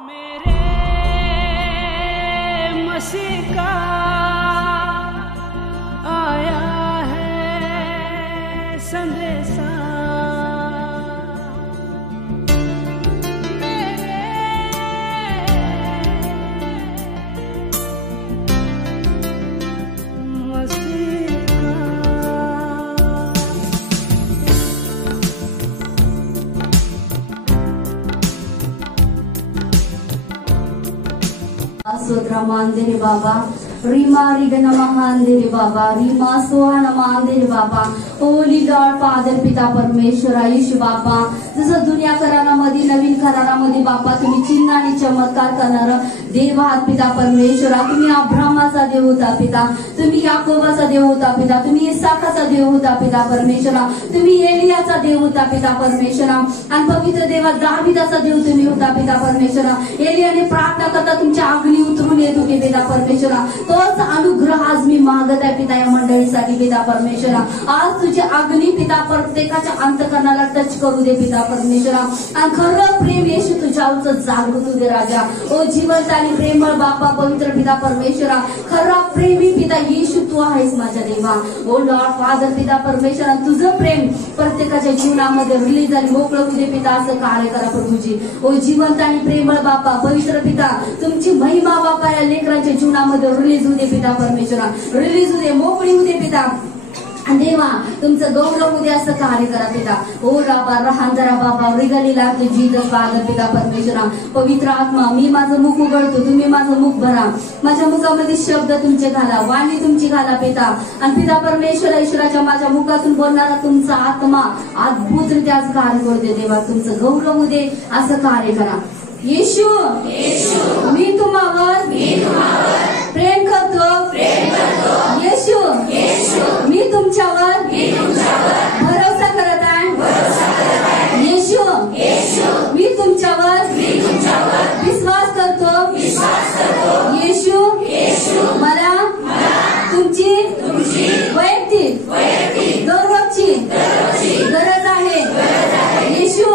मेरे मसीह का आया है संदेशा, Sutra mandiri Baba, Rima Rigana Mahandiri Baba, Rima Sohana Mandiri Baba, Holy Lord Father Pita Parmeshwara Yeshu Baba, जसं दुनिया करारामध्ये नवीन करारामध्ये बापा तुम्ही चिन्ह आणि चमत्कार करणारा देव आहात पिता परमेश्वरा. तुम्ही अब्रामाचा देव होता पिता, तुम्ही याकोबाचा देव होता पिता, तुम्ही इसाकाचा देव होता पिता परमेश्वरा, तुम्ही एलियाचा देव होता पिता परमेश्वरा, आणि पवित्र देवा दाविदाचा देव तुम्ही होता पिता परमेश्वरा. एलियाने प्रार्थना करता तुमच्या अग्नी उतरून येत होते पिता परमेश्वरा. तोच अनुग्रह आज मी मागत आहे पिता या मंडळीसाठी पिता परमेश्वरा. आज तुझे अग्नी पिता प्रत्येकाच्या अंतकरणाला टच करू दे पिता परमेश्वरा, आणि खरं प्रेम येशू तुझ्यावरच जागृत होऊ दे राजा. ओ जिवंत आणि प्रेमळ बापा पवित्र पिता परमेश्वरा, खरा प्रेमी पिता येशू तू आहेस माझ्या देवा. ओ लॉर्ड फादर पिता परमेश्वरा, तुझं प्रेम प्रत्येकाच्या जीवनामध्ये रिलीज आणि मोकळं होऊ दे पिता, असं कार्य करा प्रभूजी. ओ जिवंत आणि प्रेमळ बापा पवित्र पिता, तुमची महिमा बापा या लेकरांच्या जीवनामध्ये रिलीज होऊ दे पिता परमेश्वरा, रिलीज होऊ दे, मोकळी होऊ दे पिता देवा. तुमचं गौरव उद्या असं कार्य करा पिता. ओ राबा रहांदरा बाबा रिगली लागते जीजस फादर पिता परमेश्वरा. पवित्र आत्मा, मी माझं मुख उघडतो, तुम्ही माझं मुख भरा, माझ्या मुखामध्ये शब्द तुमचे घाला, वाणी तुमची घाला पिता. आणि पिता परमेश्वरा ईश्वराच्या माझ्या मुखातून बोलणारा तुमचा आत्मा अद्भुतरित्या आज कार्य करू दे देवा. तुमचं गौरव उदे असं कार्य करा. येशू मी तुम्हावर प्रेम करतो, येशू मी तुमच्यावर भरोसा करत आहे, येशू मी तुमच्यावर विश्वास करतो, येशू मला तुमची वैयक्तिक दररोजची गरज आहे, येशू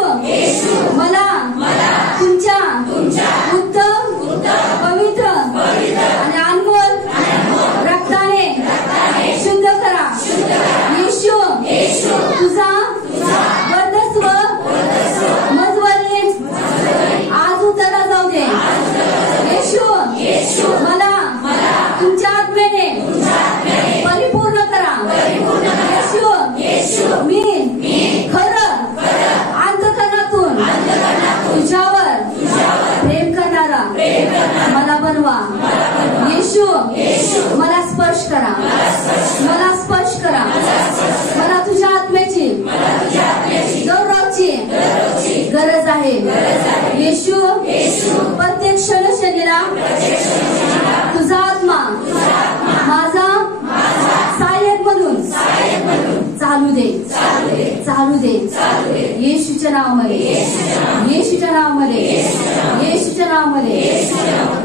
मला तुमच्या उत्तम पवित्र आणि अनमोल रक्ताने शुद्ध करा, येशू तुझा वर्चस्व मजवरील आज उतरला जाऊ दे, येशू मला तुमच्या आत्म्याने परिपूर्ण करा, येशू मी खरं अंतकरणातून तुझ्यावर प्रेम करणारा मला बनवा, येशू मला स्पर्श करा, मला स्पर्श करा, मला तुझ्या आत्म्याची दररोजची गरज आहे, येशू प्रत्येक क्षणशैलीला तुझा आत्मा माझा सहाय्यक म्हणून चालू दे, चालू दे, येशूच्या नावामध्ये, येशूच्या नावामध्ये, येशूच्या नावामध्ये.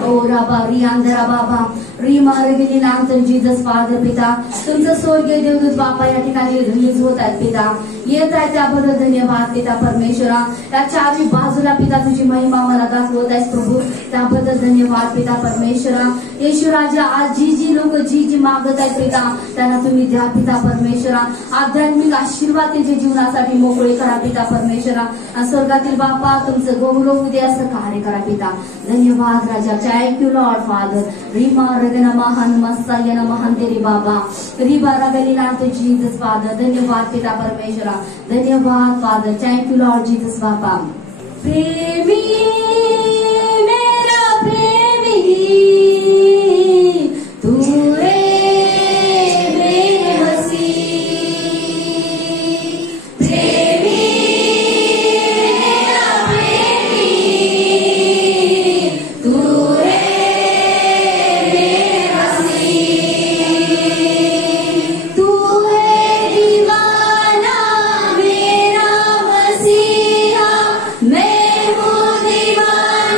ओ राबा रियांदरा बाबा रीमा रेगिली नांतर जीजस फादर पिता, तुमचं स्वर्गीय देवदूत बापा या ठिकाणी रिलीज होत आहेत पिता, येत आहे त्याबद्दल धन्यवाद पिता परमेश्वरा. त्या चारही बाजूला पिता तुझी महिमा मला दाखवत आहेस प्रभू, त्याबद्दल धन्यवाद पिता परमेश्वरा. येशू राजा आज जी लोक जी मागत आहेत पिता त्यांना तुम्ही द्या पिता परमेश्वरा. आध्यात्मिक आशीर्वाद त्यांच्या जीवनासाठी मोकळे करा पिता परमेश्वरा. स्वर्गातील बापा तुमचं गौरव उद्या असं कार्य करा पिता. धन्यवाद राजा. Thank you Lord Father. रीमा रगना महान मस्तायना महांदेरी बाबा रीबा रगली नाथ जीसस फादर. धन्यवाद पिता परमेश्वरा. धन्यवाद Father. Thank you Lord Jesus बाबा. प्रेमी मेरा प्रेमी तू रे मेरे मसीह, प्रेमी मेरा प्रेमी तू रे मेरे मसीह, तू है दीवाना मेरा मसीहा, मैं हूँ दीवाना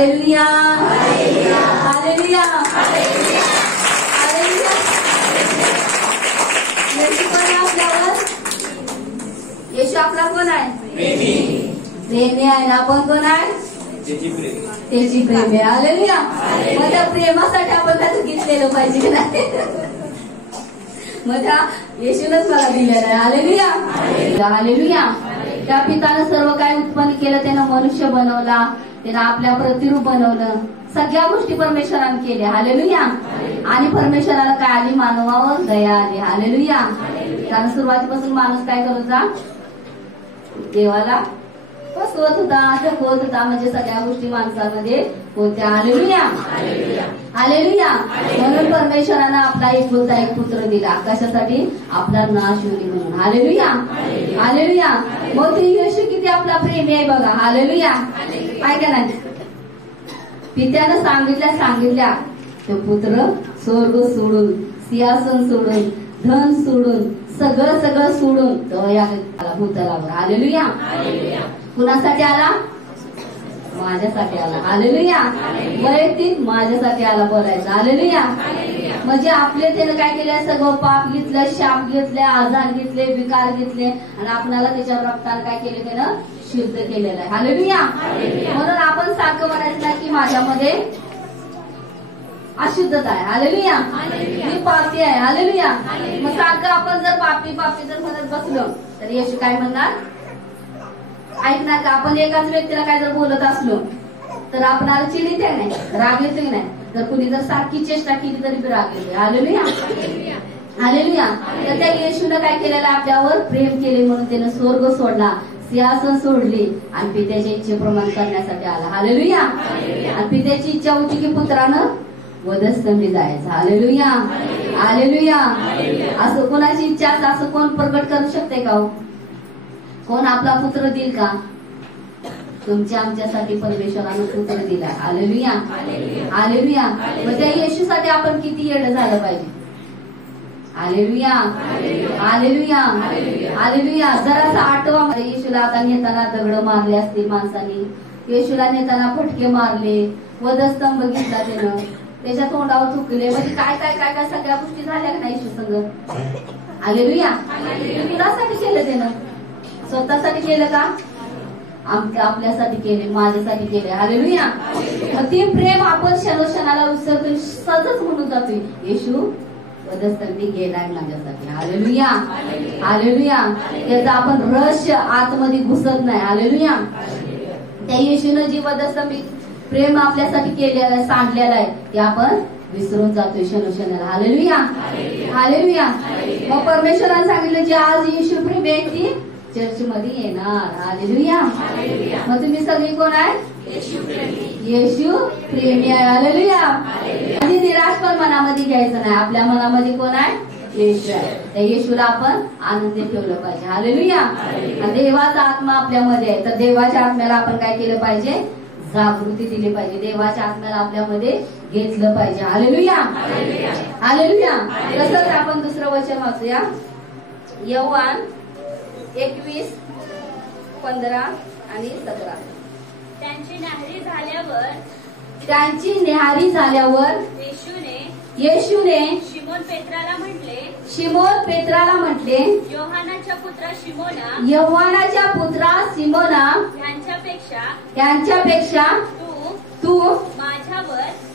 हालेलुया हालेलुया हालेलुया. येशू कोण आहे आपल्यावर? येशू आपला कोण आहे? प्रेमी आहे ना. आपण कोण आहे? त्याची प्रेमी. हालेलुया. मग त्या प्रेमासाठी आपण त्याचं घेतलेलं पाहिजे की नाही? मग त्या येशूनच मला दिलेलं आहे. Hallelujah hallelujah. त्या पितानं सर्व काही उत्पन्न केलं, त्यानं मनुष्य बनवला, त्यानं आपल्या प्रतिरूप बनवलं, सगळ्या गोष्टी परमेश्वराने केल्या. हालेलुया. आणि परमेश्वराला काय आली? मानवावर दया आली. हालेलुया. कारण सुरुवातीपासून माणूस काय करत होता? देवाला फसवत होता, ठकवत होता. म्हणजे सगळ्या गोष्टी माणसामध्ये होत्या. Hallelujah hallelujah. म्हणून परमेश्वरानं आपला एकुलता एक पुत्र दिला. कशासाठी? आपला नाश होईल म्हणून. Hallelujah hallelujah. मग ते येशू किती आपला प्रेमी आहे बघा. हालेलुया. काय का नाही? पित्यानं सांगितल्या तो पुत्र स्वर्ग सोडून, सिंहासन सोडून, धन सोडून, सगळं सोडून तो या भूतलावर. हालेलुया. कुणासाठी आला? माझ्यासाठी आला. हालेलुया. वैयक्तिक माझ्यासाठी आला बोलायचं. हालेलुया. म्हणजे आपले त्यानं काय केलं? सगळं पाप घेतलं, शाप घेतले, आजार घेतले, विकार घेतले, आणि आपणाला त्याच्यावर रक्तानं काय केलं? त्यानं शुद्ध केलेलं आहे. हालेलुया. म्हणून आपण सारखं म्हणायचं नाही की माझ्यामध्ये अशुद्धता आहे. हालेलुया. मी पापी आहे. हालेलुया. मग सारखं आपण जर पापी जर म्हणत बसलो तर येशू काय म्हणणार? ऐकणार का? आपण एकाच व्यक्तीला काय जर बोलत असलो तर आपणाला चिड येते नाही? राग येतो की नाही? जर कुणी जर सारखी चेष्टा केली तरी राग येते. Hallelujah hallelujah. तर त्या येशूनं काय केलेलं? आपल्यावर प्रेम केले म्हणून त्यानं स्वर्ग सोडला, सिंहासन सोडले, आणि पित्याच्या इच्छेप्रमाणे करण्यासाठी आला. हालेलुया. आणि पित्याची इच्छा होती की पुत्रानं वधस्तंभी जायचं. Hallelujah hallelujah. असं कोणाची इच्छा असं कोण प्रकट करू शकते का? कोण आपला पुत्र देईल का? तुमच्या आमच्यासाठी परमेश्वरानं पुत्र दिला. Hallelujah hallelujah. मग त्या येशूसाठी आपण किती येडं झालं पाहिजे? Hallelujah hallelujah hallelujah. जरासा आठवा. येशूला आता नेताना दगड मारले असतील माणसांनी, येशूला नेताना फटके मारले, वधस्तंभ घेतला त्यानं, त्याच्या तोंडावर थुकले. म्हणजे काय काय काय काय सगळ्या गोष्टी झाल्या का नाही येशू संग? हालेलुया. कुणासाठी केलं त्यानं? स्वतःसाठी केलं का? आपल्यासाठी केले, माझ्यासाठी केले. हालेलुया. ते प्रेम आपण क्षणोक्षणाला विसरतो, सहजच म्हणून जातोय येशू वधस्तंभी गेलाय माझ्यासाठी. Hallelujah hallelujah. त्याचा आपण रहस्य आतमध्ये घुसत नाही. हालेलुया. त्या येशूनं जी वधस्तंभी प्रेम आपल्यासाठी केलेलं सांडलेलं आहे ते आपण विसरून जातोय क्षणोक्षणाला. Hallelujah hallelujah. मग परमेश्वराने सांगितलं जी आज येशू प्रेमी आहे ती चर्च मध्ये येणार. हालेलुया. मग तुम्ही सगळी कोण आहे? येशू प्रेमी आहे. हालेलुया. आणि निराश पण मनामध्ये घ्यायचं नाही. आपल्या मनामध्ये कोण आहे? येशू आहे. त्या येशूला आपण आनंदी ठेवलं पाहिजे. हालेलुया. आणि देवाचा आत्मा आपल्यामध्ये आहे, तर देवाच्या आत्म्याला आपण काय केलं पाहिजे? जागृती दिली पाहिजे. देवाच्या आत्म्याला आपल्यामध्ये घेतलं पाहिजे. Hallelujah hallelujah. तसंच आपण दुसरं वचन वाचूया. योहान 21:15 आणि 17. त्यांची न्याहारी झाल्यावर येशूने शिमोन पेत्राला म्हटले, योहानाच्या पुत्रा सिमोना, यांच्यापेक्षा तू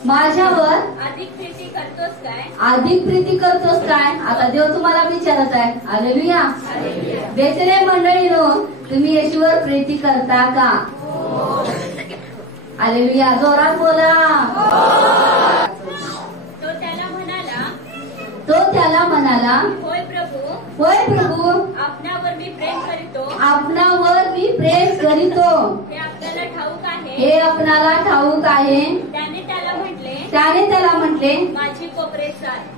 माझ्यावर अधिक प्रीती करतोस काय? आता देव तुम्हाला विचारत आहे. हालेलुया. बेथलेहेम मंडळीनो, तुम्ही येशूवर प्रीती करता का? हालेलुया. जोरात बोला. तो त्याला म्हणाला, होय प्रभू, आपणावर मी प्रेम करीतो, हे आपणाला ठाऊक आहे. त्याने त्याला म्हटले,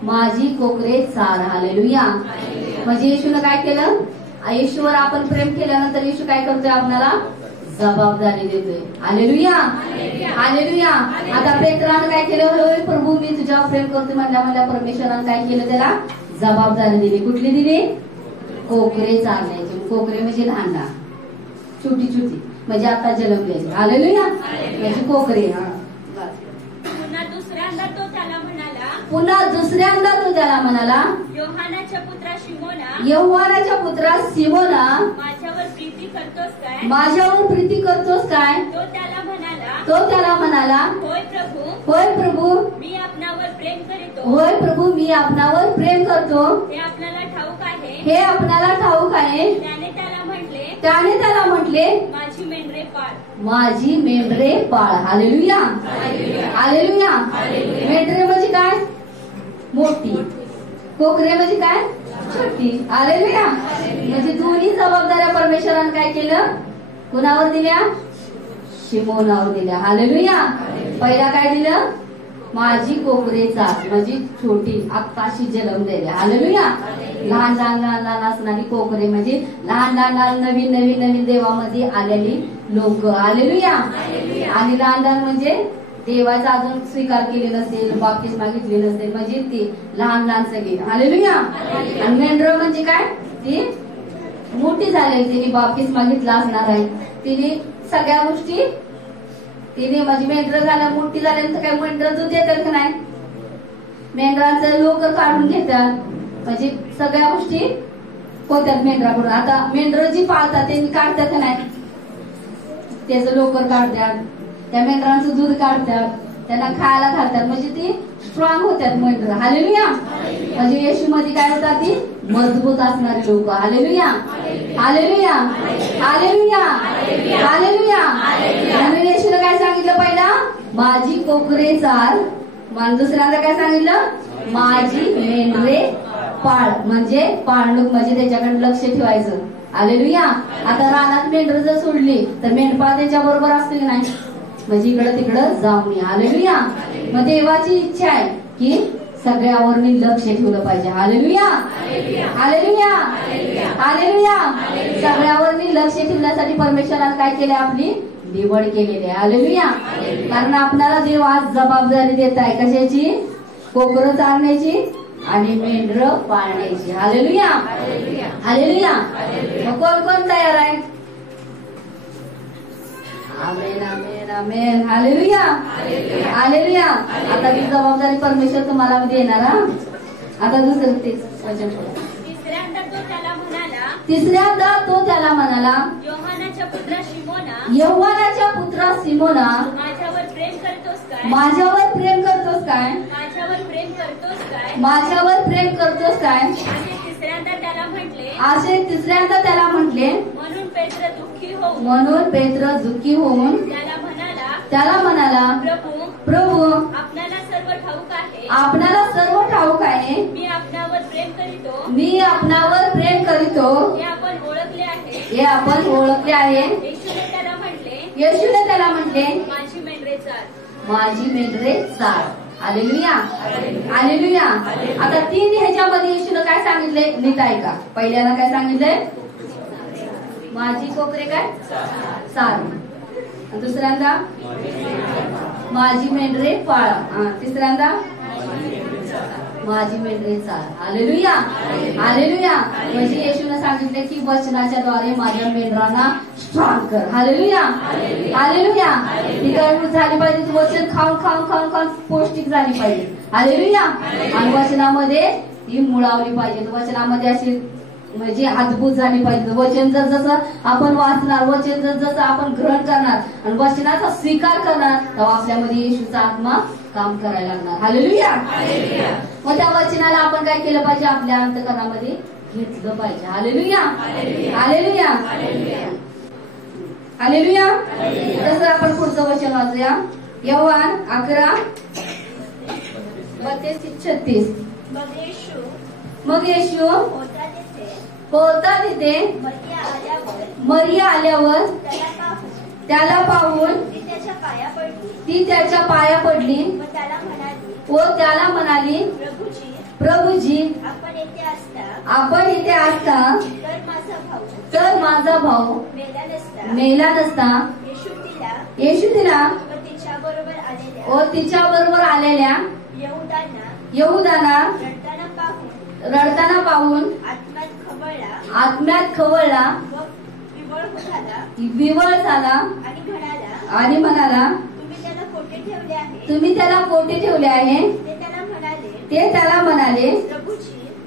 माझी कोकरे चार. हालेलुया. म्हणजे येशूने काय केलं? येशूवर आपण प्रेम केल्यानंतर येशू काय करतोय? आपल्याला जबाबदारी देतोय. Hallelujah hallelujah. आता पेत्रानं काय केलं? होय प्रभू, मी तुझ्यावर प्रेम करतोय म्हणल्या परमेश्वरानं काय केलं? त्याला जबाबदारी दिली. कुठली दिली? कोकरे चारण्याची. कोकरे म्हणजे लहान छोटी म्हणजे आता जन्मल्याची. हालेलुया. म्हणजे कोकरे. पुन्हा दुसऱ्यांदा तो त्याला म्हणाला, योहानाच्या पुत्रा शिमोना, यहोवानाच्या पुत्रा सिमोना, माझ्यावर प्रीती करतोस काय? माझ्यावर प्रीती करतोस काय? तो त्याला म्हणाला, तो त्याला म्हणाला, होय प्रभू, होय प्रभू, मी आपणावर प्रेम करीतो. होय प्रभू, मी आपणावर प्रेम करतो, हे आपल्याला ठाऊक आहे. हे आपणाला ठाऊक आहे. त्याने त्याला म्हटले, त्याने त्याला म्हटले, माझी मेंढरे पाळ. माझी मेंढरे पाळ. Hallelujah, hallelujah. मेंढरे म्हणजे काय? मोठी. कोकरे म्हणजे काय? छोटी. हालेलुया. म्हणजे दोन्ही जबाबदाऱ्या परमेश्वराने काय केलं? कुणावर दिल्या? शिमोनावर दिल्या. हालेलुया. पहिला काय दिलं? माझी कोकरे चाच, म्हणजे छोटी आत्ताशी जन्मलेली. हालेलुया. लहान लहान लहान लहान असणारी कोकरे म्हणजे लहान लहान लहान नवीन नवीन नवीन देवामध्ये आलेली लोक. हालेलुया. आणि लहान लहान म्हणजे देवाचा अजून स्वीकार केले नसेल, बाप्तिस्मा घेतली नसेल, म्हणजे ती लहान लहान सगळी. हालेलुया. आणि मेंढर म्हणजे काय? ती मोठी झाली, तिने बाप्तिस्मा घेतला असणार आहे, तिने सगळ्या गोष्टी तिने म्हणजे मेंढर झाल्या, मोठी झाल्यानंतर काय मेंढर दूध देतात का नाही? मेंढराचं लोकर काढून घेतात, म्हणजे सगळ्या गोष्टी होत्यात मेंढराकडून. आता मेंढर जी पाळतात त्यांनी काढतात का नाही? त्याचं लोकर काढतात, त्या मेंढरांचं दूध काढतात, त्यांना खायला घालतात, म्हणजे ती स्ट्रॉंग होतात मेंढर. हालेलुया. म्हणजे येशू मध्ये काय होतात? ती मजबूत असणारी लोक. Hallelujah, hallelujah, hallelujah, hallelujah. म्हणून येशूने काय सांगितलं? पहिला माझी कोकरे चाल, दुसऱ्यांदा काय सांगितलं? माझी मेंढरे पाळ. म्हणजे पाळणूक, म्हणजे त्याच्याकडे लक्ष ठेवायचं. हालेलुया. आता रानात मेंढर जर सोडली तर मेंढपाळ त्याच्या बरोबर असते की नाही? म्हणजे इकडं तिकडं जाऊ नये. हालेलुया. मग देवाची इच्छा आहे की सगळ्यावर मी लक्ष ठेवलं पाहिजे. Hallelujah, hallelujah, hallelujah. सगळ्यावर मी लक्ष ठेवण्यासाठी परमेश्वराने काय केले? आपली निवड केलेली आहे. हालेलुया. कारण आपल्याला देव आज जबाबदारी देत आहे कशाची? कोकरं चालण्याची आणि मेंढर पाळण्याची. Hallelujah, hallelujah. मग कोण कोण तयार आहे? Amen, amen, amen. Hallelujah, hallelujah. आता ती जबाबदारी परमेश्वर तुम्हाला देणार. आता दुसरं तेच वचन. तिसऱ्यांदा तो त्याला म्हणाला, तिसऱ्यांदा तो त्याला म्हणाला, योहानाच्या पुत्रा शिमोना, यहोवानाच्या पुत्रा सिमोना, माझ्यावर प्रेम करतोस काय? माझ्यावर प्रेम करतोस काय? माझ्यावर प्रेम करतोस काय? माझ्यावर प्रेम करतोस काय? आणि तिसऱ्यांदा त्याला म्हटले, असे तिसऱ्यांदा त्याला म्हटले. म्हणून पेत्र दुःखी होऊन म्हणून पेत्र दुःखी होऊन त्याला म्हणाला, प्रभू, प्रभू, आपणाला सर्व ठाऊक आहे. आपणाला सर्व ठाऊक आहे. मी आपणावर प्रेम करीतो. मी आपणावर प्रेम करीतो. हे आपण ओळखले आहे. हे आपण ओळखले आहे. येशूने त्याला म्हटले, येशूने त्याला म्हटले, माझी मेंढरे चाल. माझी मेंढरे चाल. Hallelujah, hallelujah. आता तीन ह्याच्यामध्ये येशूने काय सांगितले? नीट ऐका. पहिल्याला काय सांगितलंय? माझी कोकरे काय? चाल. दुसऱ्यांदा माझी मेंढरे पाळा. तिसऱ्यांदा माझी मेंढरे चाल. Hallelujah, hallelujah. म्हणजे येशूने सांगितले की वचनाच्या द्वारे माझ्या मेंढरांना स्ट्रॉंग कर. Hallelujah, hallelujah. ती काय झाली पाहिजे? वचन खाऊन खाऊन खाऊन खाऊन पौष्टिक झाली पाहिजे. हालेलुया. आणि वचनामध्ये ती मुळावली पाहिजे. वचनामध्ये अशी म्हणजे अद्भुत झाली पाहिजे. वचन जर जसं आपण वाचणार, वचन जर जसं आपण ग्रहण करणार आणि वचनाचा स्वीकार करणार, तेव्हा आपल्यामध्ये येशूचा आत्मा काम करायला लागणार. हालेलुया. मग त्या वचनाला आपण काय केलं पाहिजे? आपल्या अंतःकरणामध्ये घेतलं पाहिजे. Hallelujah, hallelujah, hallelujah. तसं आपण पुढचं वचन वाचूया. योहान 11:32-36. मग येशू होता तिथे मरिया आल्यावर त्याला पाहून ती त्याच्या पाया पडली व त्याला म्हणाली, प्रभूजी, आपण इथे असता तर माझा भाऊ मेला नसता. येशू तिला व तिच्या बरोबर आलेल्या यहूदाना रडताना पाहून आत्म्यात खवळला, विवळ झाला आणि म्हणाला, तुम्ही त्याला कोठे ठेवले आहे? ते त्याला म्हणाले,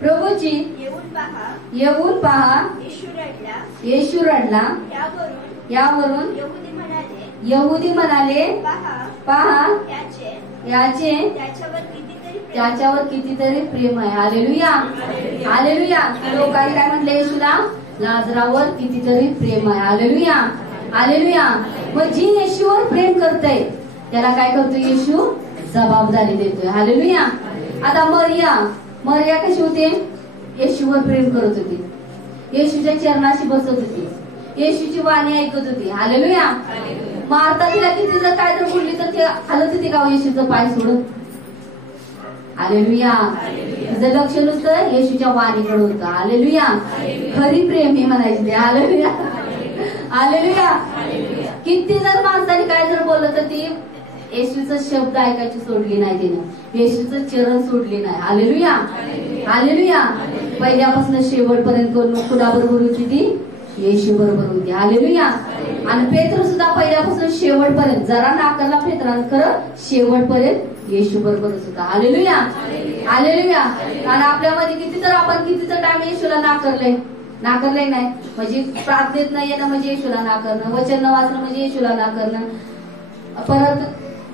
प्रभूची येऊन पहा. येशू रडला. यावरून यहुदी म्हणाले, पहा याचे त्याच्यावर कितीतरी प्रेम आहे. Hallelujah, hallelujah. लोकांनी काय म्हटलं येशूला? लाजरावर कितीतरी प्रेम आहे. Hallelujah, hallelujah. मग जी येशूवर प्रेम करते त्याला काय करतो येशू? जबाबदारी देतोय. हालेलुया. आता मरिया कशी होते? येशूवर प्रेम करत होती, येशूच्या चरणाशी बसत होती, येशूची वाणी ऐकत होती. हालेलुया. मार्था तिला किती जर काय जर बोलली तर ते हलत होती का येशूचं पाय सोडून? हालेलुया. तिचं लक्ष नुसतं येशूच्या वाणीकडे होतं. हालेलुया. खरी प्रेम हे म्हणायचे ते. Hallelujah, hallelujah. किती जर माणसाने काय जर बोललं तर ती येशूचं शब्द ऐकायची सोडली नाही तिने, येशूचं चरण सोडली नाही. Hallelujah, hallelujah. पहिल्यापासून शेवटपर्यंत कुणाबरोबर होती ती? येशू बरोबर होती. हालेलुया. आणि पेत्र सुद्धा पहिल्यापासून शेवटपर्यंत, जरा नाकारला पेत्रानं, खरं शेवटपर्यंत येशू बरोबरच होता. Hallelujah, hallelujah. आणि आपल्यामध्ये किती तर आपण किती तर टाइम येशूला नाकारलंय नाही. म्हणजे प्रार्थनेत नाही येणं म्हणजे येशूला नाकारणं, वचन न वाचणं म्हणजे येशूला नाकारणं, परत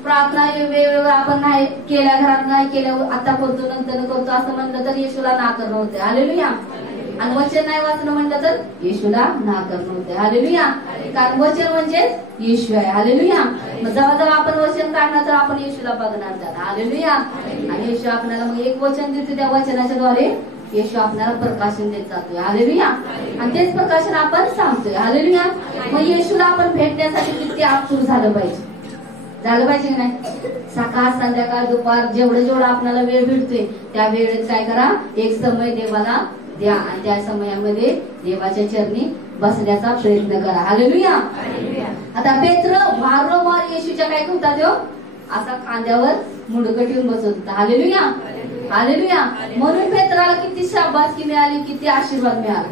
प्रार्थना वेगवेगळ्या आपण नाही केल्या, घरात नाही केल्या, आता करतो नंतर करतो असं म्हणलं तर येशूला नाकारणं होते. हालेलुया. आणि वचन नाही वाचणं म्हणलं तर येशूला नाकारणं होते. हालेलुया. कारण वचन म्हणजे येशू आहे. हालेलुया. मग जेव्हा जेव्हा आपण वचन काढणार तर आपण येशूला बघणार त्याला. हालेलुया. आणि येशू आपल्याला मग एक वचन देतो, त्या वचनाच्या द्वारे येशू आपल्याला प्रकाशन देत जातोय. हालेलुया. आणि तेच प्रकाशन आपण सांगतोय. हालेलुया. मग येशूला आपण भेटण्यासाठी किती आतुर झालं पाहिजे की नाही? सकाळ संध्याकाळ दुपार जेवढं आपल्याला वेळ भेटतोय त्या वेळेत काय करा? एक समय देवाला द्या आणि त्या समयामध्ये देवाच्या चरणी बसण्याचा प्रयत्न करा. हालेलुया. आता पेत्र वारंवार येशूच्या काय होता तो? असा खांद्यावर मुंडकं ठेवून बसत होता. Hallelujah, hallelujah. म्हणून पेत्राला किती शाबासकी मिळाली, किती आशीर्वाद मिळाला.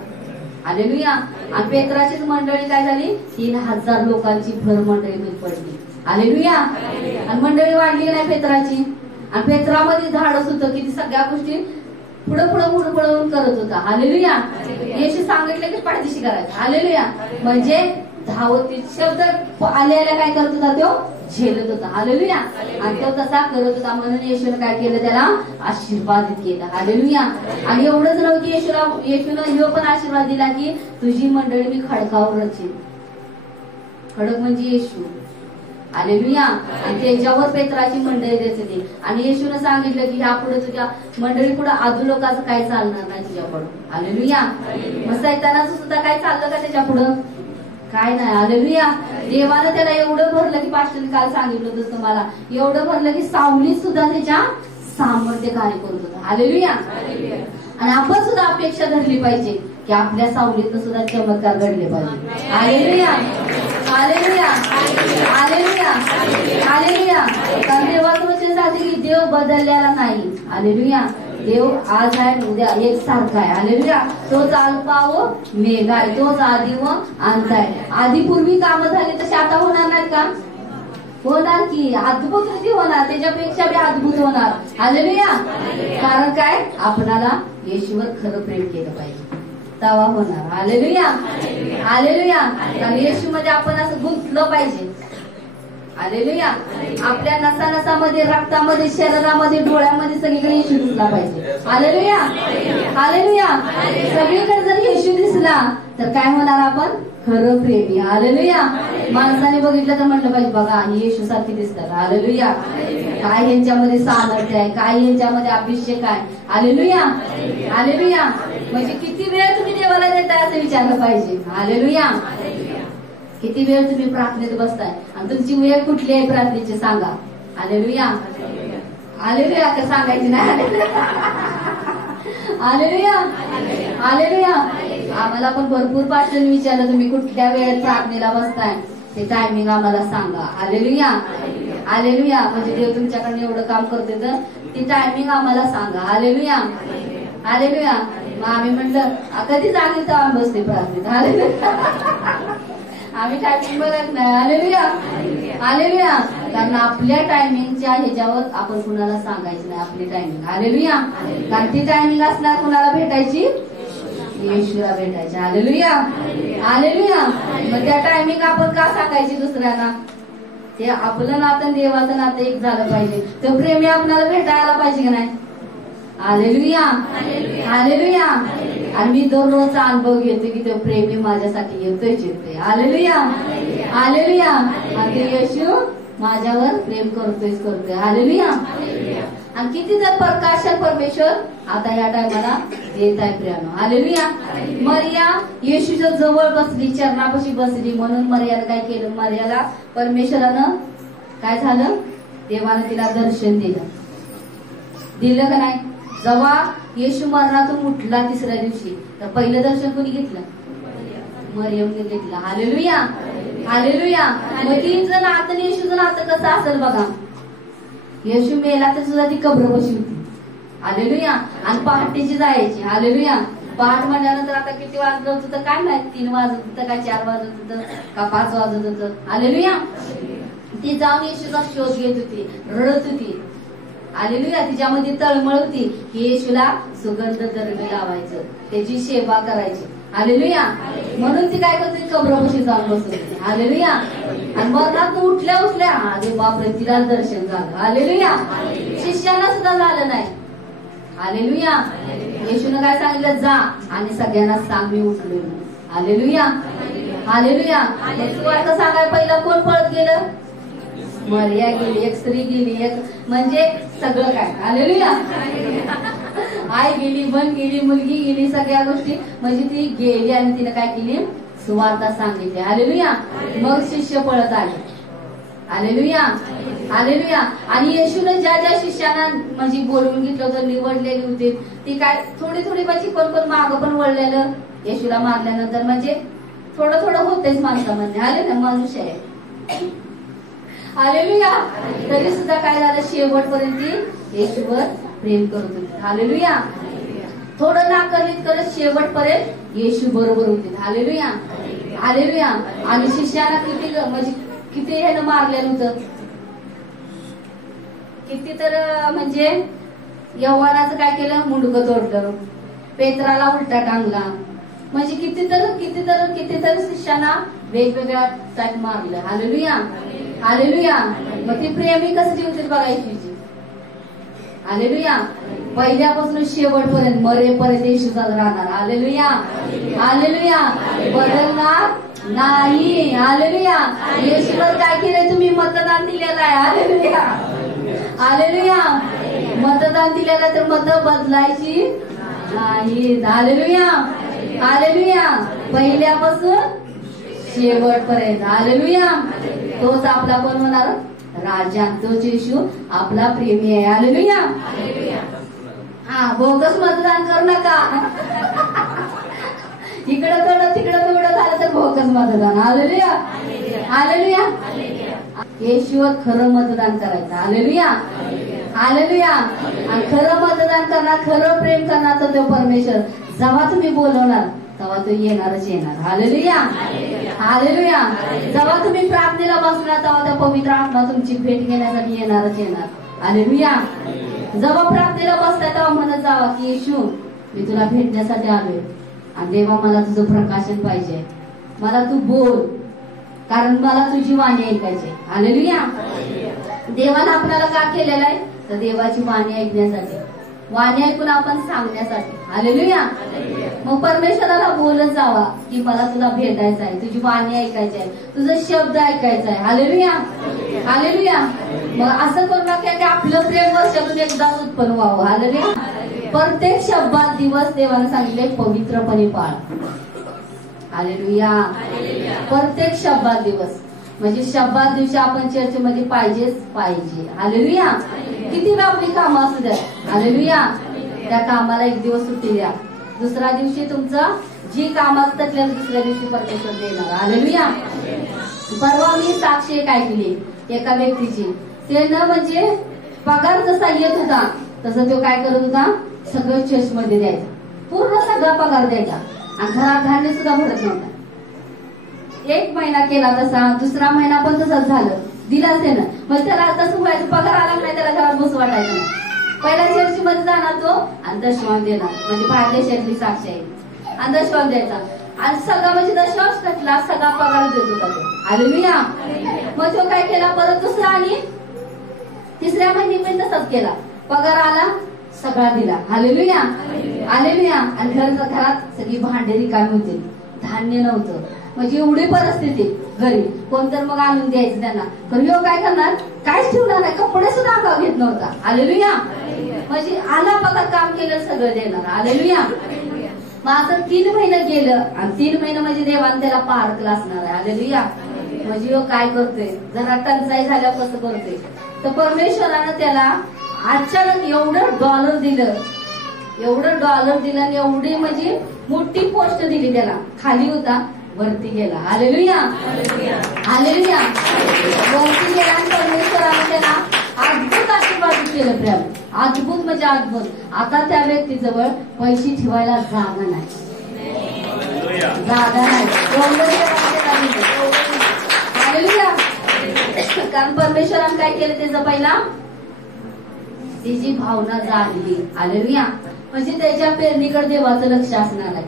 हालेलुया. आणि पेत्राचीच मंडळी काय झाली? 3000 लोकांची भर मंडळी पडली. हालेलुया. आणि मंडळी वाढली नाही पेत्राची. आणि पेत्रामध्ये धाडस होतं, किती सगळ्या गोष्टी पुढे करत होता. हालेलुया. येशू सांगितलं की पाठदिशी करायचं. हालेलुया. म्हणजे धावती शब्द आलेला काय करत होता? तो झेलत होता. हालेलुया. आणि तो तसा करत होता म्हणून येशूने काय केलं? त्याला आशीर्वादित केलं. हालेलुया. आणि एवढंच नव्हतं, येशूनं ह्यो पण आशीर्वाद दिला की तुझी मंडळी मी खडकावर रचीन. खडक म्हणजे येशू. हालेलुया. आणि त्याच्यावर पेत्राची मंडळी रचली. आणि येशूने सांगितलं की ह्या पुढे तुझ्या मंडळी पुढे आजू लोकांचं काय चालणार नाही तुझ्याकडून. हालेलुया. मग सैतानाचं सुद्धा काय चाललं का त्याच्या पुढं? काय नाही. हालेलुया. देवानं त्याला एवढं भरलं की पास्टरने काल सांगितलं होतं तुम्हाला, एवढं भरलं की सावलीत सुद्धा त्याच्या सामर्थ्य कार्य करत होतं. हालेलुया. आणि आपण सुद्धा अपेक्षा धरली पाहिजे की आपल्या सावलीत सुद्धा चमत्कार घडले पाहिजे. Hallelujah, hallelujah, hallelujah, hallelujah. कारण देवाचं वचन सांगते की देव बदललेला नाही. हालेलुया. देव आज आहे उद्या एक सारखा आहे. हालेलुया. तोच अल्फा व मेगा आहे, तोच आधी व अंत आहे. आधी पूर्वी कामं झाली तशी आता होणार नाहीत का? होणार की. अद्भुत रीती होणार, त्याच्यापेक्षा बी अद्भुत होणार. हालेलुया. कारण काय? आपणाला येशूवर खरं प्रेम केलं पाहिजे, तवा होणार. Hallelujah, hallelujah. कारण येशू मध्ये आपण असं गुंतलं पाहिजे. हालेलुया. आपल्या नसामध्ये, रक्तामध्ये, शरीरामध्ये, डोळ्यामध्ये सगळीकडे येशू दिसला पाहिजे. Hallelujah, hallelujah. सगळीकडे जर येशू दिसला तर काय होणार? आपण खरं प्रेमी. हालेलुया. माणसाने बघितलं तर म्हटलं पाहिजे बघा ही येशू सारखी दिसतात. हालेलुया. काय यांच्यामध्ये सामर्थ्य आहे, काय यांच्यामध्ये अभिषेक आहे. Hallelujah, hallelujah. म्हणजे किती वेळ तुम्ही देवाला देताय असं विचारलं पाहिजे. हालेलुया. किती वेळ तुम्ही प्रार्थनेत बसताय आणि तुमची वेळ कुठली आहे प्रार्थनेची सांगा. Hallelujah, hallelujah. का सांगायची नाही? Hallelujah, hallelujah. आम्हाला पण भरपूर पास्टरने विचारलं तुम्ही कुठल्या वेळेत प्रार्थनेला बसताय ते टायमिंग आम्हाला सांगा. Hallelujah, hallelujah. म्हणजे देव तुमच्याकडनं एवढं काम करते तर ती टायमिंग आम्हाला सांगा. Hallelujah, hallelujah. मग आम्ही म्हटलं कधी जागेल तर आम्ही बसते प्रार्थनेत. हालेलुया. आम्ही टायमिंग बघत नाही. Hallelujah, hallelujah. कारण आपल्या टायमिंगच्या ह्याच्यावर आपण कुणाला सांगायचं नाही आपली टायमिंग. हालेलुया. कारण ती टायमिंग असणार कुणाला भेटायची, येशूला भेटायची. हालेलुया. हालेलुया. मग त्या टायमिंग आपण का सांगायची दुसऱ्यांना? ते आपलं नातं देवाचं नातं एक झालं पाहिजे. ते प्रेमी आपल्याला भेटायला पाहिजे की नाही? हालेलुया. हालेलुया. आणि मी दररोजचा अनुभव घेतो की तो प्रेमी माझ्यासाठी येतोयच येतोय. हालेलुया. हालेलुया. आणि ते येशू माझ्यावर प्रेम करतोय. हालेलुया. आणि किती जर प्रकाशन परमेश्वर आता या टायमाला देत आहे प्रेम. हालेलुया. मरिया येशूच्या जवळ बसली, चरणापाशी बसली, म्हणून मरियाला काय केलं? मरियाला परमेश्वरानं काय झालं? देवानं तिला दर्शन दिलं का नाही? जेव्हा येशू मरणातून उठला तिसऱ्या दिवशी, तर पहिलं दर्शन कोणी घेतलं? मरियमने घेतलं. हालेलुया. हालेलुया. मग तीचं नातं येशूचं नातं कसं असेल बघा. येशू मेला तर सुद्धा ती कब्रपाशी होती. हालेलुया. आणि पहाटेची जायची. हालेलुया. पहाट म्हणल्यानंतर आता किती वाजत होतं काय माहित? 3 वाजत होतं का 4 वाजत होतं का 5 वाजत होतं? हालेलुया. ती जाऊन येशूचा शोध घेत होती, रडत होती. हालेलुया. तिच्यामध्ये तळमळ होती की येशूला सुगंध द्रव्य लावायचं, त्याची सेवा करायची. हालेलुया. म्हणून ती काय करते? कब्रपाशी जाऊन बसत होती. हालेलुया. आणि मरणात उठल्या अरे बापरे, तिला दर्शन झालं. हालेलुया. शिष्यांना सुद्धा झालं नाही. हालेलुया. येशूने काय सांगितलं? जा आणि सगळ्यांना सांग मी उठलोय. हालेलुया. हालेलुया. सुवार्ता सांगाय पहिला कोण पळत गेलं? मरिया गेली, एक स्त्री गेली, एक म्हणजे सगळं काय. हालेलुया. आई गेली, बन गेली, मुलगी गेली, सगळ्या गोष्टी म्हणजे ती गेली आणि तिने काय केली? सुवार्ता सांगितली. हालेलुया. मग शिष्य पळत आले. हालेलुया. हालेलुया. आणि येशूने ज्या ज्या शिष्यांना म्हणजे बोलवून घेतलं होतं, निवडलेली होती, ती काय थोडी म्हणजे कोण मागं पण वळलेलं येशूला मारल्यानंतर, म्हणजे थोडं होतेच माणसामध्ये. आले ना, मनुष्य आहे. हालेलुया. तरी सुद्धा काय झालं? शेवटपर्यंत येशूवर प्रेम करत होते. हालेलुया. थोडं नाकारलीत करत शेवटपर्यंत येशू बरोबर होते. हालेलुया. हालेलुया. आणि शिष्याला किती ह्यानं मारलेलं होतं? किती तर म्हणजे यव्हानाचं काय केलं? मुंडकं तोडलं, पेत्राला उलटा टांगला, म्हणजे किती तर शिष्यांना वेगवेगळ्या टाईप मारलं. हालेलुया. हालेलुया. मग ती प्रेमी कसली होती बघा येशूची. हालेलुया. पहिल्यापासून शेवटपर्यंत मरेपर्यंत येशूचाच राहणार. हालेलुया. हालेलुया. बदलणार नाही. हालेलुया. येशूवर काय केलंय? तुम्ही मतदान दिलेलं आहे. हालेलुया. हालेलुया. मतदान दिलेलं तर मत बदलायची नाही. हालेलुया. हालेलुया. पहिल्यापासून शेवटपर्यंत. हालेलुया. तोच आपला कोण होणार? राजा. तोच येशू आपला प्रेमी आहे. हालेलुया. हा, बोगस मतदान करू नका. इकडं थोडं तिकडं थोडं झालं तर बोगस मतदान. हालेलुया. हालेलुया. येशूवर खरं मतदान करायचं. हालेलुया. हालेलुया. आणि खरं मतदान करणार, खरं प्रेम करणार तर तो परमेश्वर जेव्हा तुम्ही बोलवणार तेव्हा तो येणारच येणार. हालेलुया. हालेलुया. जेव्हा तुम्ही प्रार्थनेला बसणार तेव्हा त्या पवित्र आत्मा तुमची भेट घेण्यासाठी येणारच येणार. हालेलुया. जेव्हा प्रार्थनेला बसताय तेव्हा म्हणत जावा की येशू, मी तुला भेटण्यासाठी आलोय आणि देवा मला तुझं प्रकाशन पाहिजे, मला तू बोल, कारण मला तुझी वाणी ऐकायची. हालेलुया. देवानं आपल्याला का केलेलं आहे? तर देवाची वाणी ऐकण्यासाठी, वाणी ऐकून आपण सांगण्यासाठी. हालेलुया. मग परमेश्वराला बोलत जावा की मला तुला भेटायचं आहे, तुझी वाणी ऐकायची आहे, तुझं शब्द ऐकायचा आहे. हालेलुया. हालेलुया. मग असं करू नका की आपलं प्रेम वर्षातून एकदाच उत्पन्न व्हावं. हालेलुया. प्रत्येक शब्दात दिवस देवाने सांगितले पवित्रपणे पाळ. हालेलुया. प्रत्येक शब्दात दिवस म्हणजे शब्दात दिवशी आपण चर्चेमध्ये पाहिजेच पाहिजे. हालेलुया. किती आपली कामं असू द्या. हालेलुया. त्या कामाला एक दिवस सुट्टी द्या. दुसऱ्या दिवशी तुमचं जी काम असतात दुसऱ्या दिवशी परमेश्वर देणार. हालेलुया. परवा मी साक्षी एक ऐकली एका व्यक्तीची. त्यानं म्हणजे पगार जसा येत होता तसं तो काय करत होता? सगळं चर्चमध्ये द्यायचा, पूर्ण सगळा पगार द्यायचा आणि घरात धान्य सुद्धा भरत नव्हता. 1 महिना केला तसा, दुसरा महिना पण तसंच झालं. दिलाच त्यानं. मग त्याला तसं व्हायचं, पगार आला नाही त्याला घरात बसू वाटायचं नाही. पहिल्या चर्चमध्ये जाणार तो आणि दशवांश देणार, म्हणजे बाहेर देशातली साक्षी आहे, आणि दशवांश द्यायचा. आणि सगळा म्हणजे दशवांश कसला सगळा पगार देत होता तो. हालेलुया. मग तो काय केला परत दुसरा आणि तिसऱ्या महिन्यात पण तसाच केला. पगार आला सगळा दिला. हालेलुया. हालेलुया. आणि घरात सगळी भांडे रिकामी होती, धान्य नव्हतं. म्हणजे एवढी परिस्थिती घरी, कोणतर मग आणून द्यायचं त्यांना. तर ह्यो काय करणार, काहीच ठेवणार नाही, कपडे सुद्धा अंगावर घेत नव्हता. हालेलुया. म्हणजे आला पगार, काम केलं सगळं देणार. हालेलुया. मग आता 3 महिने गेलं, आणि 3 महिने म्हणजे देवाने त्याला पारखलं असणार आहे. हालेलुया. म्हणजे ह्यो काय करतोय, जरा टंचाई झाल्यावर कसं करतोय, तर परमेश्वरानं त्याला अचानक एवढं डॉलर दिलं आणि एवढी म्हणजे मोठी पोस्ट दिली त्याला. खाली होता, वरती गेला. हालेलुया. हालेलुया. वरती गेला आणि परमेश्वरानं त्याला अद्भुत आशीर्वाद केलं. प्रेम अद्भुत म्हणजे अद्भुत. आता त्या व्यक्तीजवळ पैसे ठेवायला जागा नाही. हालेलुया. कारण परमेश्वरानं काय केलं, त्याचं पहिला त्याची भावना जाणली. हालेलुया. म्हणजे त्याच्या पेरणीकडे देवाचं लक्ष असणार आहे.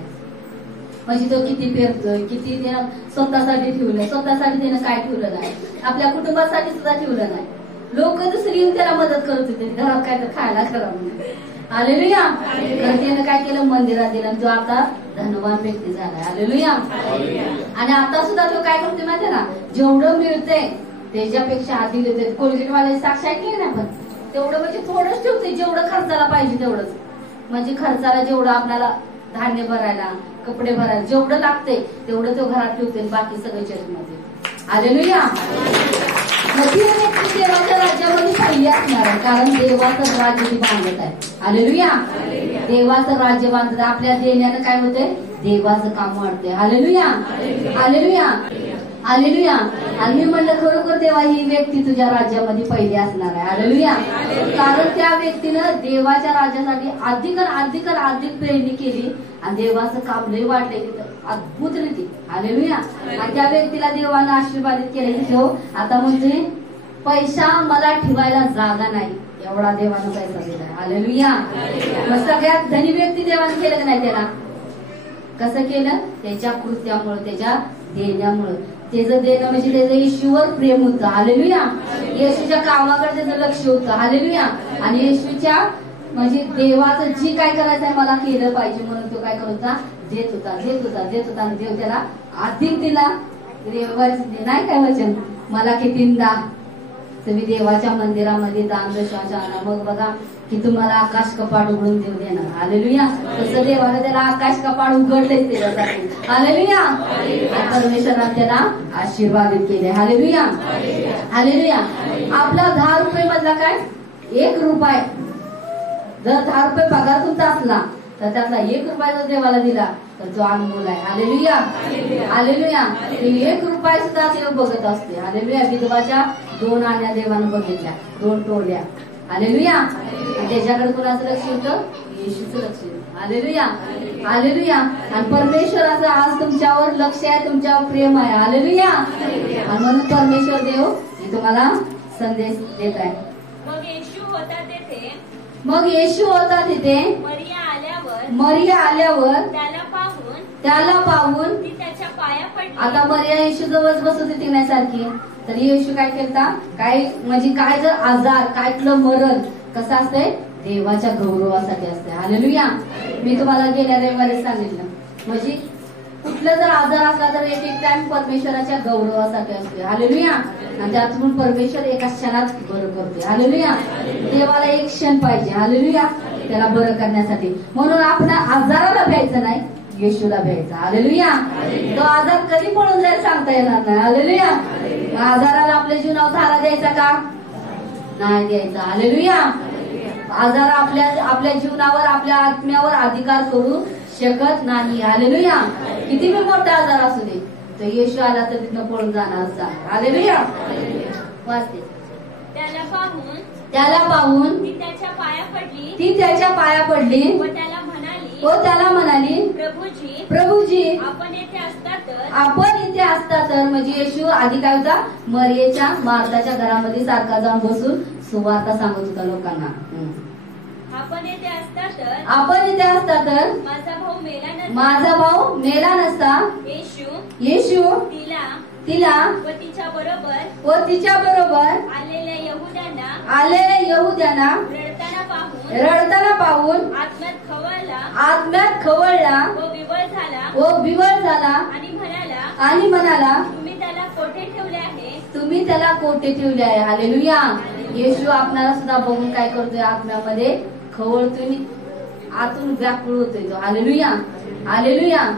म्हणजे तो किती पेरतोय, किती त्यानं स्वतःसाठी ठेवलंय, स्वतःसाठी त्यानं काय ठेवलं नाही, आपल्या कुटुंबासाठी सुद्धा ठेवलं नाही. लोक दुसरी येऊन त्याला मदत करत होते, घरात काय तर खायला करा म्हणून. हालेलुया. तर त्यानं काय केलं, मंदिरात दिलं, तो आता धनवान व्यक्ती झालाय. हालेलुया. आणि आता सुद्धा तो काय करतोय माहिती ना, जेवढं मिळतंय त्याच्यापेक्षा आधी देते. कोलगेटवाले साक्षी ऐकली ना, पण तेवढं म्हणजे थोडंच ठेवते, जेवढं खर्चाला पाहिजे तेवढंच. म्हणजे खर्चाला जेवढं आपल्याला धान्य भरायला, कपडे भरायला जेवढं लागते तेवढं तो घरात ठेवते, बाकी सगळं चर्चमध्ये. हालेलुया. देवाच्या राज्यामध्ये पहिली असणार आहे, कारण देवाचं राज्य ती बांधत आहे. हालेलुया. देवाचं राज्य बांधत आहे. आपल्या देण्यानं काय होतंय, देवाचं काम वाढतंय. हालेलुया. हालेलुया. हालेलुया. आणि मी म्हणलं खरोखर देवा ही व्यक्ती तुझ्या राज्यामध्ये पहिली असणार आहे. हालेलुया. कारण त्या व्यक्तीनं देवाच्या राज्यासाठी अधिक प्रेरणी केली, आणि देवाचं काम लय वाढलंय तिथं अद्भुत रीती. हालेलुया. आणि त्या व्यक्तीला देवानं आशीर्वादित केलं की तो आता म्हणजे पैसा मला ठेवायला जागा नाही, एवढा देवानं पैसा दिलाय. हालेलुया. मग सगळ्यात धनी व्यक्ती देवानं केलं की नाही त्याला, कसं केलं, त्याच्या कृत्यामुळे, त्याच्या देण्यामुळे. त्याचं देणं म्हणजे त्याचं येशूवर प्रेम होतं. हालेलुया. येशूच्या कामाकडे त्याचं लक्ष होतं. हालेलुया. आणि येशूच्या म्हणजे देवाचं जी काय करायचंय मला केलं पाहिजे म्हणून तो काय करत होता, देत होता. आणि देव त्याला अधिक दिला. नाही काय वचन, मला कितींदा तुम्ही देवाच्या मंदिरामध्ये दान दशवांश आणा, मग बघा की तुम्हाला आकाश कपाट उघडून देव देणार. हालेलुया. तसं देवाला त्याला आकाश कपाट उघडलेच त्याच्यासाठी. हालेलुया. परमेश्वराने त्याला आशीर्वादित केले. हालेलुया. हालेलुया. आपला 10 रुपये मधला काय 1 रुपया, जर 10 रुपये पगार तुमचा असला तर त्यातला 1 रुपया जर देवाला दिला तर तो अनमोल आहे. हालेलुया. हालेलुया. 1 रुपया सुद्धा देव बघत असते. हालेलुया. विधवाच्या 2 आण्या देवानं बघितल्या, 2 टोळ्या. हालेलुया. त्याच्याकडे कोणाचं लक्ष होतं, येशूचं लक्ष होतं. हालेलुया. हालेलुया. आणि परमेश्वराचं आज तुमच्यावर लक्ष आहे, तुमच्यावर प्रेम आहे. हालेलुया. आणि म्हणून परमेश्वर देव हे तुम्हाला संदेश देत आहे. मग येशू होता तिथे, मरिया आल्यावर त्याला पाहून ती त्याच्या पाया पडली. आता मरिया येशू जवळ बसत होती नाही सारखी, तर येशू काय केलता, काय म्हणजे काय जर आजार, काय कुठलं मरण कसं असतंय, देवाच्या गौरवासाठी असते. हालेलुया. मी तुम्हाला गेल्या रविवारी सांगितलं, म्हणजे कुठलं जर आजार असला तर एक टाइम परमेश्वराच्या गौरवासाठी असते. हालेलुया. आणि त्यातून परमेश्वर एका क्षणात बरं करते. हालेलुया. देवाला एक क्षण पाहिजे. हालेलुया. त्याला बरं करण्यासाठी. म्हणून आपण आजाराला भ्यायचं नाही, येशूला भ्यायचा. हालेलुया. तो आजार कधी पळून जाईल सांगता येणार नाही. हालेलुया. आजाराला आपल्या जीवनावर थारा द्यायचा का, नाही द्यायचा. हालेलुया. आजार आपल्या जीवनावर, आपल्या आत्म्यावर अधिकार करू शकत नाही. हालेलुया. किती बी मोठा आजार असू दे, तर येशू आला तर तिथनं पळून जाणार सांग. हालेलुया. वाचते. त्याला पाहून ती त्याच्या पाया पडली व त्याला व त्याला म्हणाली, प्रभूजी आपण येथे असता तर आपण इथे असता तर. म्हणजे येशू आधी काय होता, मरियेच्या मार्ताच्या घरामध्ये सारखा जाऊन बसून सुवार्ता सांगत होता लोकांना. आपण येथे असता तर आपण इथे असता तर माझा भाऊ मेला नसता. येशू तिला व तिच्या बरोबर आलेल्या यहुद्यांना रडताना पाहून आत्म्यात खवळला व विवळ झाला आणि म्हणाला, तुम्ही त्याला कोठे ठेवले आहे. हालेलुया. येशू आपणाला सुद्धा बघून काय करतोय, आत्म्यामध्ये खवळतोय, आतून व्याकुळ होतोय तो. हालेलुया. हालेलुया.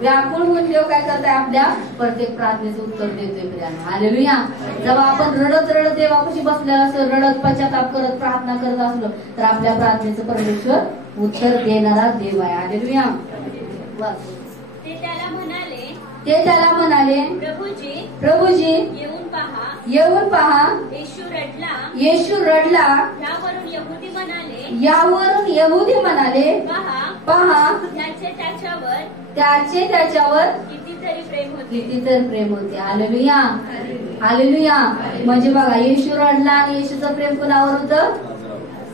व्याकुळ म्हणल्यावर काय करताय, आपल्या प्रत्येक प्रार्थनेचं उत्तर देतोय प्रियानो. हालेलुया. जेव्हा आपण रडत देवापाशी बसलेला असतो, रडत पश्चाताप करत प्रार्थना करत असलो तर आपल्या प्रार्थनेचं परमेश्वर उत्तर देणारा देव आहे. हालेलुया. ते त्याला म्हणाले, प्रभूजी येऊन पहा. येशू रडला. यावरून यहुदी म्हणाले, पहा त्याचे त्याच्यावर कितीतरी प्रेम होते. हालेलुया. हालेलुया. म्हणजे बघा, येशू रडला आणि येशूचं प्रेम कुणावर होतं,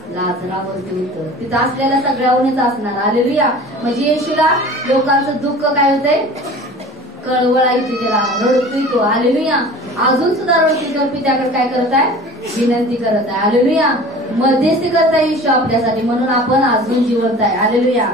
लाजरावरती होतं. तिथं असलेल्या सगळ्यावरच असणार. हालेलुया. म्हणजे येशूला लोकांचं दुःख काय होतंय, कळवळायची, त्याला रडतोय तो. हालेलुया. अजून सुद्धा रडतोय तो, पित्याकडे काय करत आहे, विनंती करत आहे. हालेलुया. मध्यस्थी करत आहे येशू आपल्यासाठी, म्हणून आपण अजून जिवंत आहे. हालेलुया.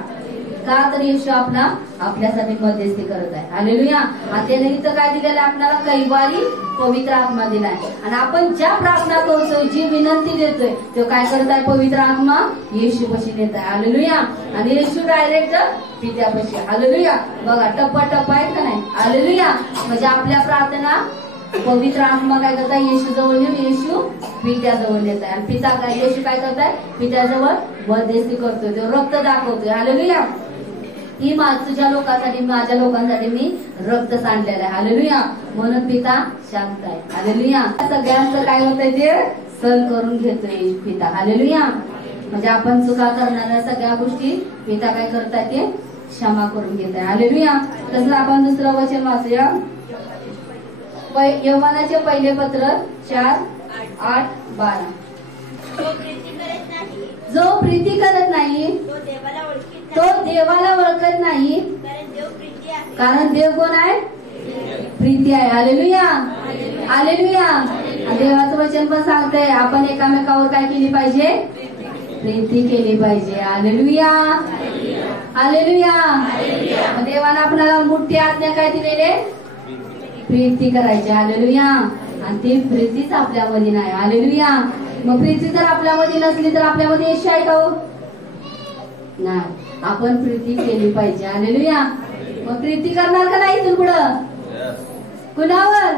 का तर येशू आपल्यासाठी मध्यस्थी करत आहे. हालेलुया. आणि त्याने इथं काय दिलेलं आहे आपल्याला, कैवारी पवित्र आत्मा दिलाय. आणि आपण ज्या प्रार्थना करतोय, जी विनंती देतोय, तो काय करत आहे, पवित्र आत्मा येशूपाशी नेत आहे. हालेलुया. आणि येशू डायरेक्ट पित्यापाशी. हालेलुया. बघा, टप्पा आहेत का नाही. हालेलुया. म्हणजे आपल्या प्रार्थना पवित्र आत्मा काय करताय, येशू जवळ नेऊन येशू पित्याजवळ नेत आहे. आणि पिता काय, येशू काय करताय, पित्याजवळ मध्यस्थी करतोय, तो रक्त दाखवतोय. हालेलुया. ही तुझ्या लोकांसाठी, माझ्या लोकांसाठी मी रक्त सांडलेलं आहे. हालेलुया. म्हणून पिता शांत आहे. हालेलुया. सगळ्यांचं काय होतंय, ते सहन करून घेतोय पिता. हालेलुया. म्हणजे आपण चुका करणाऱ्या सगळ्या गोष्टी पिता काय करताय, ते क्षमा करून घेत आहे. हालेलुया. तसं आपण दुसरं वचन वाचूया, योहानाचे पहिले पत्र 4:8-12. जो प्रीती करत नाही तो देवाला ओळखत नाही, कारण देव कोण आहे, प्रीती आहे. हालेलुया. हालेलुया. देवाचं वचन पण सांगतंय, आपण एकामेकावर काय केली पाहिजे, प्रीती केली पाहिजे. हालेलुया. हालेलुया. देवानं आपल्याला मोठी आज्ञा काय दिलेली, प्रीती करायची. हालेलुया. आणि ती प्रीतीच आपल्यामध्ये नाही. हालेलुया. मग प्रीती जर आपल्यामध्ये नसली तर आपल्यामध्ये येशू आहे का हो, नाही. आपण प्रीती केली पाहिजे. हालेलुया. मग प्रीती करणार का नाही इथून पुढं, कुणावर,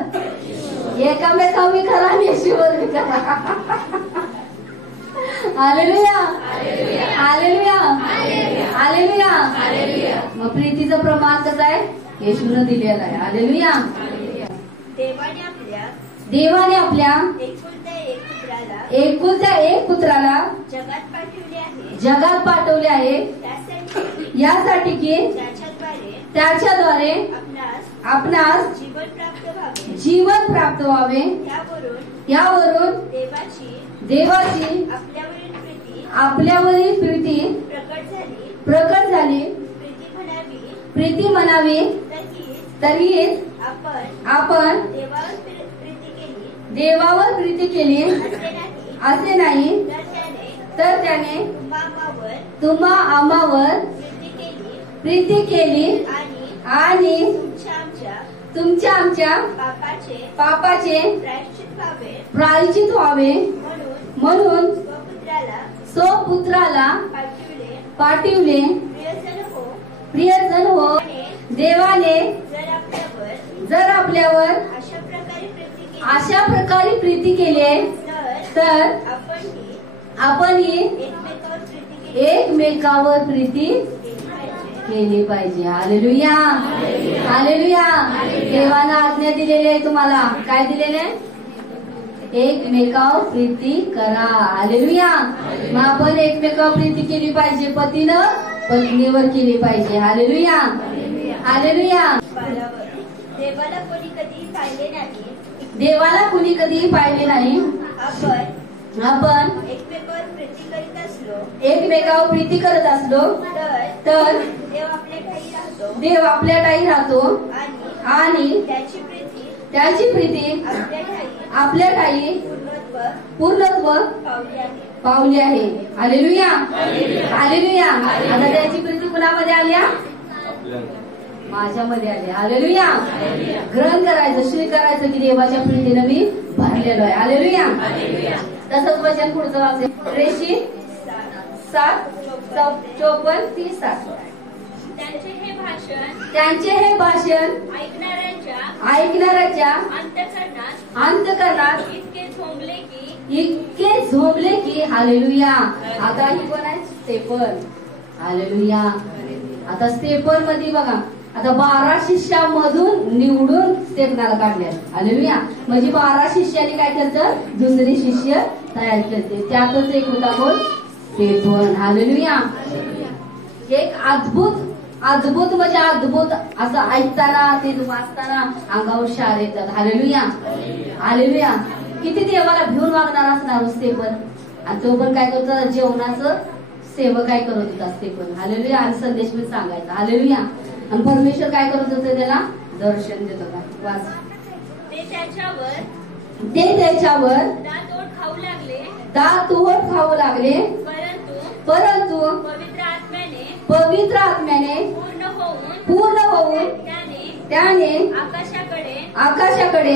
एकामेकावर करा, येशूवर करा. हालेलुया. हालेलुया. हालेलुया. मग प्रीतीचं प्रमाण कसं आहे, येशूनं दिलेलं आहे. हालेलुया. देवाने आपल्या एकुलत्या एक पुत्राला जगात पाठवले आहे, यासाठी की त्याच्याद्वारे आपणास जीवन प्राप्त व्हावे. यावरून देवाची आपल्यावरील प्रीती प्रकट झाली. प्रीती म्हणावी तरी आपण देवावर प्रीती केली असे नाही, तर त्याने तुम्हा आम्हावर प्रीती केली आणि तुमच्या आमच्या पापाचे प्रायश्चित व्हावे म्हणून स्वपुत्राला पाठविले. प्रियजन हो, देवाने जर आपल्यावर अशा प्रकारे प्रीती केली आहे, तर आपण एकमेकावर प्रीती केली पाहिजे. हालेलुया. हालेलुया. देवानं आज्ञा दिलेली आहे तुम्हाला, काय दिलेले आहे, एकमेकावर प्रीती करा. हालेलुया. मग आपण एकमेकावर प्रीती केली पाहिजे, पतीनं पत्नीवर केली पाहिजे. Hallelujah hallelujah. देवाला कोणी कधी पाहिले नाही. देवाला कुणी कधी पाहिले नाही. आपण एकमेकावर प्रीती करीत असलो, एकमेकावर प्रीती करत असलो तर देव आपल्या ठाई राहतो. देव आपल्या ठाई राहतो आणि त्याची प्रीती आपल्या ठाई पूर्णत्व पावली आहे. Hallelujah hallelujah. आता त्याची प्रीती कुणामध्ये आल्या? माझ्यामध्ये आली. हालेलुया. ग्रहण करायचं, स्वीकारायचं की देवाच्या प्रीतीने मी भरलेलो आहे. हालेलुया. तसंच वचन पुढचं वाचेल. रेशी 7:54-30. त्यांचे हे भाषण ऐकणाऱ्याच्या अंतःकरणात इतके झोंबले की. हालेलुया. आता ही कोण आहे? स्टेफन. हालेलुया. आता स्टेफन मध्ये बघा, आता 12 शिष्यामधून निवडून स्टेफनाला काढले. हालेलुया. म्हणजे 12 शिष्याने काय केलं? दुसरे शिष्य तयार केले. त्यातच एक होता कोण? स्टेफन. हालेलुया. एक अद्भुत म्हणजे अद्भुत असं ऐकताना ते वाचताना अंगावर शार येतात. Hallelujah hallelujah. किती देवाला भिवून वागणार असणार स्टेफन. आणि तो पण काय करतो? जेवणाचं सेवक काय करत होता स्टेफन. हालेलुया. आणि संदेश पण सांगायचा. हालेलुया. आणि परमेश्वर काय करत होते? त्याला दर्शन देत होता. वाच. ते त्याच्यावर दात ओठ खाऊ लागले. परंतु पवित्र आत्म्याने पूर्ण होऊन त्याने आकाशाकडे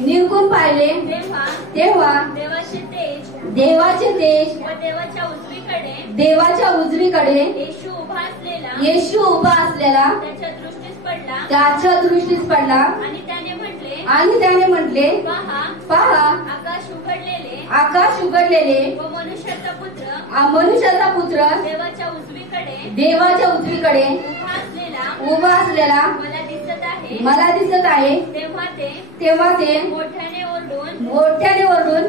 निरखून पाहिले. तेव्हा देवाचे तेज देवाच्या उजवीकडे येशू उभा असलेला त्याच्या दृष्टीस पडला. आणि त्याने म्हटले, पहा आकाश उघडलेले व मनुष्याचा पुत्र देवाच्या उजवीकडे उभा असलेला मला दिसत आहे. तेव्हा ते मोठ्याने ओरडून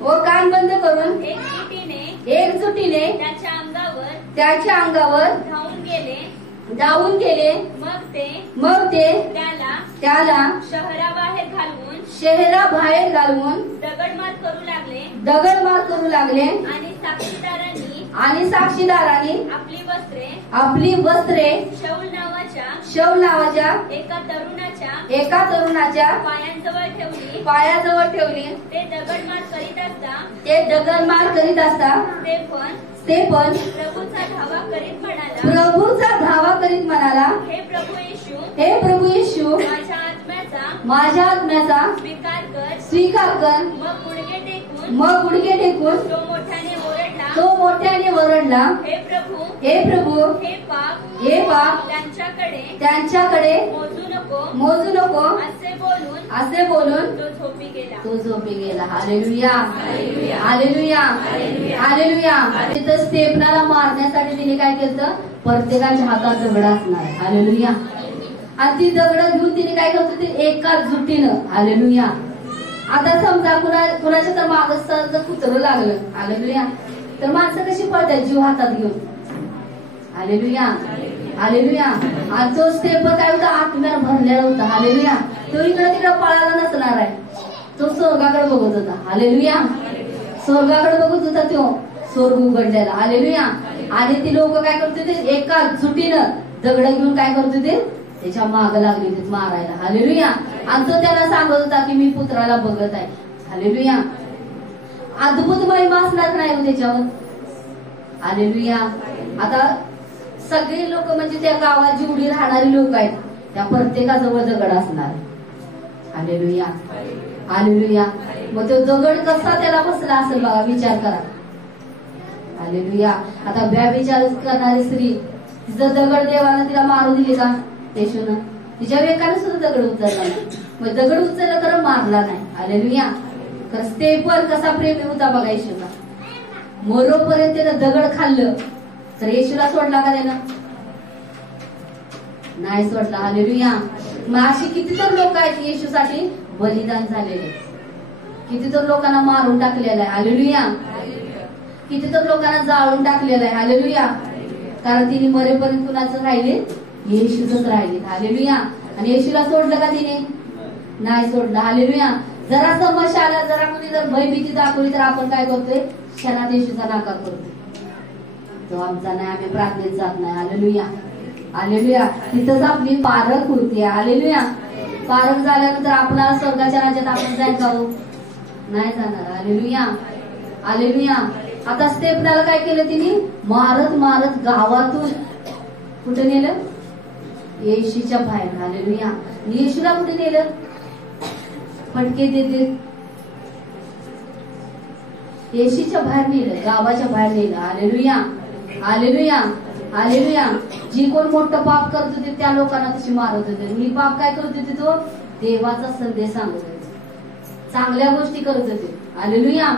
व कान बंद करून एकजुटीने त्याच्या अंगावर धावून गेले. मग ते त्याला शहराबाहेर घालवून दगडमार करू लागले. आणि साक्षीदारांनी आपली वस्त्रे शौल नावाच्या एका तरुणाच्या पायाजवळ ठेवली. ते दगडमार करीत असता स्टेफन प्रभूचा धावा करीत म्हणाला, हे प्रभू येशू माझ्या आत्म्याचा स्वीकार कर. मग गुडघे टेकून तो मोठ्याने ओरडला, हे प्रभू हे पाप त्यांच्याकडे मोजू नको असे बोलून तो झोपी गेला. Hallelujah hallelujah hallelujah. तिथं स्टेफनाला मारण्यासाठी तिने काय केलं? प्रत्येकाच्या हातात दगड असणार. हालेलुया. आणि ती दगड घेऊन तिने काय करत होती? एकाच जुटीनं. हालेलुया. आता समजा कुणाच्या तर मागचं कुत्रं लागलं. हालेलुया. तर माणसं कशी पळतात? जीव हातात घेऊन. Hallelujah hallelujah. आणि तो स्टेफन काय होता? आत्म्याला भरलेला होता. हालेलुया. तो इकडे तिकडे पळायला नसणार आहे. तो स्वर्गाकडे बघत होता. हालेलुया. स्वर्गाकडे बघत होता. तो स्वर्ग उघडलेला. हालेलुया. आणि ती लोक काय करत होते? एका जुटीनं दगड घेऊन काय करत होते? त्याच्या माग लागली होती मारायला. हालेलुया. आणि तो त्याला सांगत होता की मी पुत्राला बघत आहे. हालेलुया. अद्भुत महिमा असणार नाही त्याच्यावर. हालेलुया. आता सगळे लोक म्हणजे त्या गावात जेवढी राहणारी लोक आहेत त्या प्रत्येकाजवळ दगड असणार. Hallelujah hallelujah. मग तो दगड कसा त्याला बसला असेल बघा, विचार करा. हालेलुया. आता व्यभिचार करणारी स्त्री, तिचं दगड देवानं तिला मारू दिली का? येशून तिच्या वेकाने सुद्धा दगड उचलला. मग दगड उचलला तर मारला नाही. हालेलुया. तर स्टेफन कसा प्रेमी होता बघा येशूचा. मरोपर्यंत त्यानं दगड खाल्लं तर येशूला सोडला का त्यानं? नाही सोडला. हालेलुया. मग अशी किती तर लोक आहेत येशूसाठी बलिदान झालेले. किती तर लोकांना मारून टाकलेलं आहे. हालेलुया. कितीतर लोकांना जाळून टाकलेलं आहे. हालेलुया. कारण तिने मरेपर्यंत कुणाचं राहिले? येशूच राहिले. हालेलुया. आणि येशूला सोडलं का तिने? नाही सोडलं. हालेलुया. जरा समस्या आला, जरा कोणी जर भयभीती दाखवली तर आपण काय करतोय? क्षणात येशूचा नाकार करतोय. तो आमचा नाही, आम्ही प्रार्थनेत जात नाही. हालेलुया. हालेलुया. तिथंच आपली पारख होते. हालेलुया. पारख झाल्यानंतर आपला स्वर्गाच्या राज्यात आपण जाईल का हो? नाही जाणार. हालेलुया. हालेलुया. आता स्टेफनाला काय केलं तिने? मारत मारत गावातून कुठे नेलं? येशूच्या बाहेर. हालेलुया. येशूला कुठे नेलं? फटके देते येशूच्या बाहेर नेलं, गावाच्या बाहेर नेलं. हालेलुया. हालेलुया. हालेलुया. जी कोण मोठं पाप करत होते त्या लोकांना तशी मारत होते. मी पाप काय करत होते? तो देवाचा संदेश सांगत होते, चांगल्या गोष्टी करत होते. हालेलुया.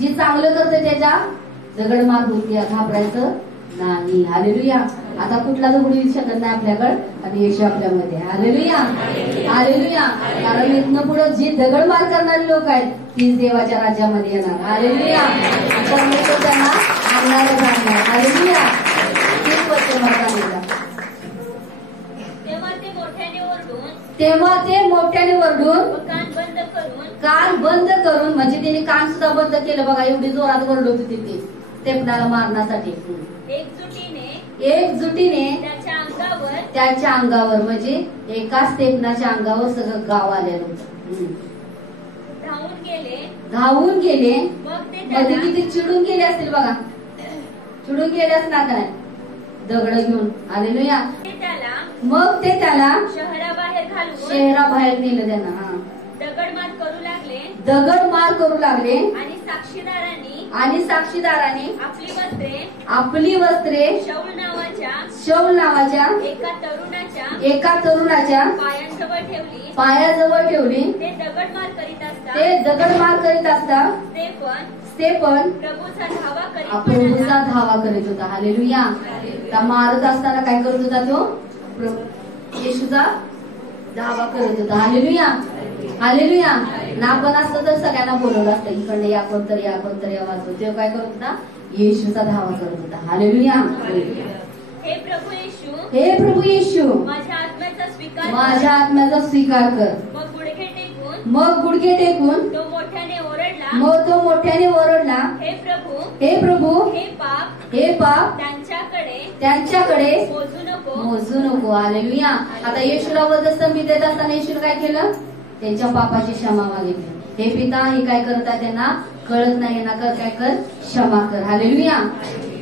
जी चांगलं करते त्याच्या दगडमार होती, घाबरायचं नाही. हालेलुया. आता कुठला दगड येऊ शकत नाही आपल्याकडे, आणि येशू आपल्यामध्ये. हालेलुया. हालेलुया. कारण इथनं पुढे जी दगडमार करणारे लोक आहेत तीच देवाच्या राज्यामध्ये येणार. हालेलुया. परमेश्वर त्यांना आणणारच आणणार. हालेलुया. तीच वचन सांगितलं. तेव्हा ते मोठ्याने ओरडून कान बंद करून म्हणजे तिने कान सुद्धा बंद केलं. बघा एवढी जोरात ओरडत होती ते स्टेफनाला मारण्यासाठी. एकजुटीने त्याच्या अंगावर म्हणजे एका स्टेफनाच्या अंगावर सगळं गाव आलेलं होतं. धावून गेले. मध्ये किती चिडून गेले असतील बघा. चिडून गेले असणार काय? दगड घेऊन. हालेलुया. मग ते त्याला शहराबाहेर नेलं त्यांना. दगडमार करू लागले. आणि साक्षीदारांनी आपली वस्त्रे शौल नावाच्या एका तरुणाच्या पायाजवळ ठेवली. ते दगडमार करीत असता स्टेफन प्रभूचा धावा करीत होता. हालेलुया. त्या मारत असताना काय करत होता? तो येशूचा धावा करत होता. हालेलुया. हालेलुया. ना आपण असतं तर सगळ्यांना बोलवलं असतं, इकडे या कोणतरी या कोणतरी या वाचतो. तेव्हा काय करत होता? येशूचा धावा करत होता. हालेलुया. हे प्रभू येशू माझ्या आत्म्याचा स्वीकार कर. मग गुडघे टेकून तो मोठ्याने ओरडला. हे प्रभू हे पाप त्यांच्याकडे मोजू नको. हालेलुया. आता येशूला वध संहितेत असताना येशूला काय केलं? त्यांच्या पापाची क्षमा मागितली. हे पिता, हे काय करतात त्यांना कळत नाही ना, काय कर? क्षमा कर. हालेलुया.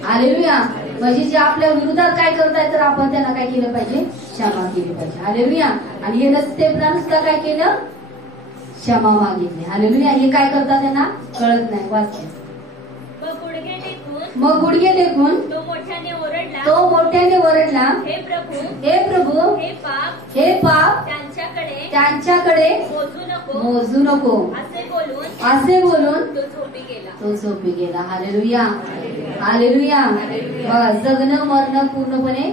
हालेलुया. म्हणजे जे आपल्या विरोधात काय करतायत तर आपण त्यांना काय केलं पाहिजे? क्षमा केली पाहिजे. हालेलुया. आणि हे स्टेफनाने सुद्धा काय केलं? क्षमा मागितली. हालेलुया. हे काय करतात त्यांना कळत नाही. वाचते. मग गुडघे टेकून तो मोठ्याने ओरडला. हे प्रभू हे पाप त्यांच्याकडे मोजू नको. असे बोलून तो झोपी गेला. हालेलुया. हालेलुया. बघा, जगणं मरणं पूर्णपणे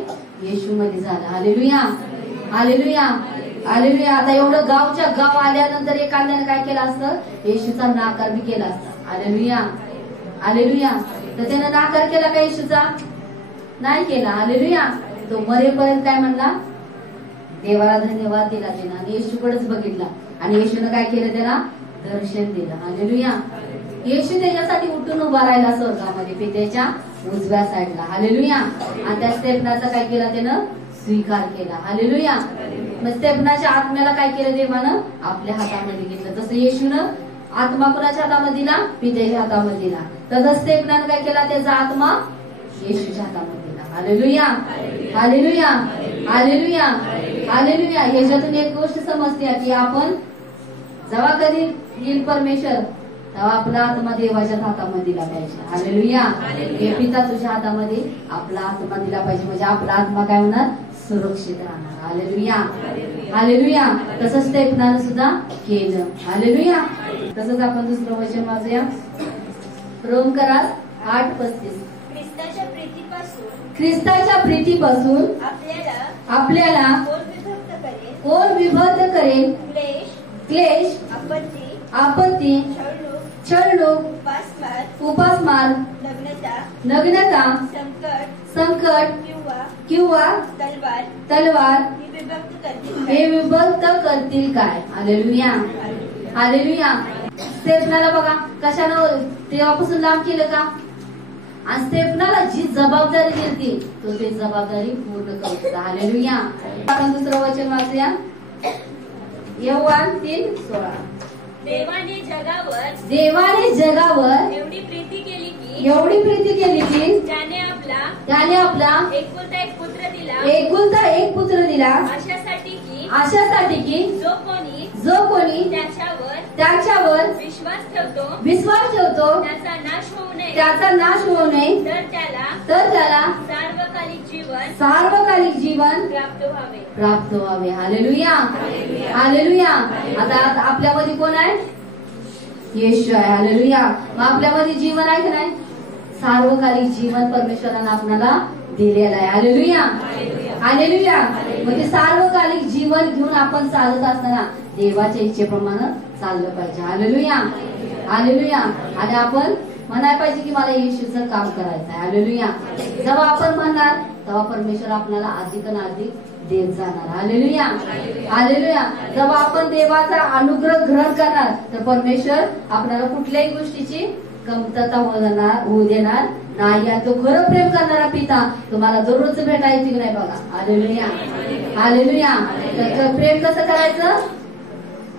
येशू मध्ये झालं. हालेलुया. हालेलुया. हालेलुया. आता एवढं गावच्या गाव आल्यानंतर एखाद्याने काय केलं असतं? येशूचा नाकार बी केला असता. हालेलुया. हालेलुया. तर त्यानं नाकार केला का येशूचा? नाही केला. हालेलुया. तो मरेपर्यंत काय म्हणला? देवाला धन्यवाद दिला त्यानं आणि येशूकडेच बघितला. आणि येशूनं काय केलं? त्याला दर्शन दिलं. हालेलुया. येशू त्याच्यासाठी उठून उभा राहिला स्वर्गामध्ये पित्याच्या उजव्या साईडला. हालेलुया. आणि त्या स्टेफनाचा काय केला? त्यानं स्वीकार केला. हालेलुया. मग स्टेफनाच्या आत्म्याला काय केलं? देवानं आपल्या हातामध्ये घेतलं. जसं येशूनं आत्मा कुणाच्या हातामध्ये दिला? पित्याच्या हातामध्ये दिला. तसं स्टेफनानं काय केला? त्याचा आत्मा येशूच्या हातामध्ये दिला. हालेलुया. हालेलुया. हालेलुया. हालेलुया. ह्याच्यातून एक गोष्ट समजते की आपण जेव्हा कधी येईल परमेश्वर तेव्हा आपला आत्मा देवाच्या हातामध्ये दिला पाहिजे. हालेलुया. हे पिता तुझ्या हातामध्ये आपला आत्मा दिला पाहिजे, म्हणजे आपला आत्मा काय होणार? सुरक्षित राहणार. हालेलुया. हालेलुया. तसंच स्टेफनानं सुद्धा केलं. हालेलुया. तसंच आपण दुसरं वचन वाचूया. रोमकरार 8:35. ख्रिस्ताच्या प्रीतीपासून आपल्याला कोण विभक्त करेल? क्लेश, आपत्ती, छळणूक, उपासमार, नग्नता, संकट किंवा तलवार हे विभक्त करतील काय. Hallelujah, hallelujah. स्टेफनाला बघा कशानं तेव्हापासून लांब केलं का. आणि स्टेफनाला जी जबाबदारी दिली तो ते जबाबदारी पूर्ण करतो. हालेलुया. आपण दुसरं वचन वाचूया. योहान 3:16. देवाने जगावर एवढी प्रीती केली की त्याने आपला एकुलता एक पुत्र दिला अशासाठी की जो कोणी त्याच्यावर विश्वास ठेवतो त्याचा नाश होऊ नये तर त्याला सार्वकालिक जीवन प्राप्त व्हावे. Hallelujah, hallelujah. आता आपल्यामध्ये कोण आहे. येशू आहे. हालेलुया. मग आपल्यामध्ये जीवन आहे की नाही. सार्वकालिक जीवन परमेश्वरानं आपल्याला दिलेलं आहे. Hallelujah, hallelujah. मग ते सार्वकालिक जीवन घेऊन आपण चालत असताना देवाच्या इच्छेप्रमाणे चाललं पाहिजे. Hallelujah, hallelujah. आणि आपण म्हणायला पाहिजे की मला येशूचं काम करायचं आहे. हालेलुया. जेव्हा आपण म्हणणार तेव्हा परमेश्वर आपल्याला अधिक आणि अधिक देत जाणार. Hallelujah, hallelujah. जेव्हा आपण देवाचा अनुग्रह ग्रहण करणार तर परमेश्वर आपल्याला कुठल्याही गोष्टीची कमतरता होऊ देणार नाही. आणि तो खरं प्रेम करणारा पिता तुम्हाला दररोज भेटायची की नाही बघा. Hallelujah, hallelujah. तर प्रेम कसं करायचं.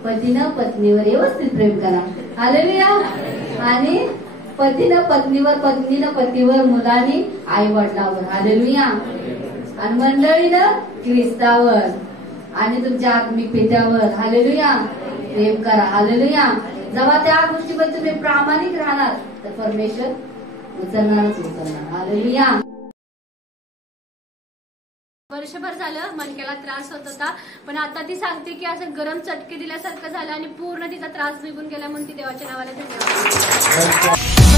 पतीनं पत्नीवर व्यवस्थित प्रेम करा. हालेलुया. आणि पतीनं पत्नीवर, पत्नीनं पतीवर, मुलांनी आई वडिलांवर. हालेलुया. आणि मंडळीनं ख्रिस्तावर आणि तुमच्या आत्मिक पित्यावर. हालेलुया. प्रेम करा. हालेलुया. जेव्हा त्या गोष्टीवर तुम्ही प्रामाणिक राहणार तर परमेश्वर उचलणार. हालेलुया. वर्षभर झालं मणक्याला त्रास होत होता, पण आता ती सांगते की असं गरम चटके दिल्यासारखं झालं आणि पूर्ण तिचा त्रास निघून गेला. म्हणून ती देवाच्या नावाला धन्यवाद.